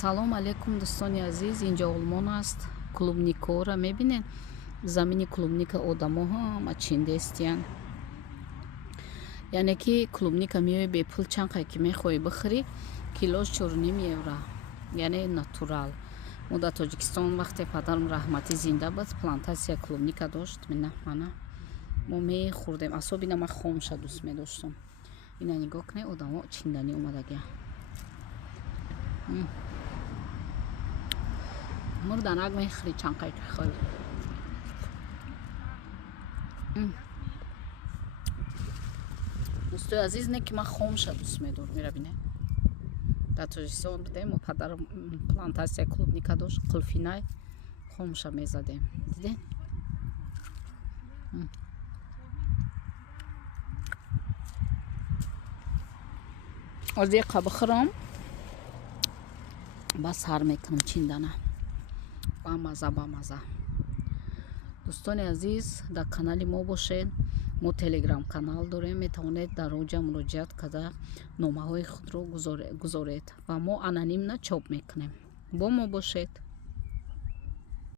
салом алейкум дӯстони азиз, инҷо олмон аст. Клубникаро мебинед? Замини клубника одамо ҳама чиндестиян. Яъне ки клубника меои бепул чанқе ки мехоҳӣ бихӯрӣ, килош 4.5 евро, яъне натурал. мо дар Тоҷикистон вақте падарам раҳмати зинда буд, плантасия клубника дошт. Мина мо мехӯрдем, асобина ман хомша дӯст медоштам. Ина нигоҳ кунед, одамо чинданӣ омадагия. Мурданак мехӯри чанқе ки хоҳӣ. дӯстои азиз, не ки ман хомша дӯст медорам. мерабинед дар Тоҷикистон будем, мо падарам плантасия клубника дошт, қулфинай хомша мезадем. дидед? озиқа бихӯрам, бас ҳар мекунам чиндана. Бамаза. дӯстони азиз, дар канали мо бошед. мо телеграм канал дорем, метавонед дар оҷа муроҷиат карда номаҳои худро гузоред ва мо аноним чоп мекунем. бо мо бошед.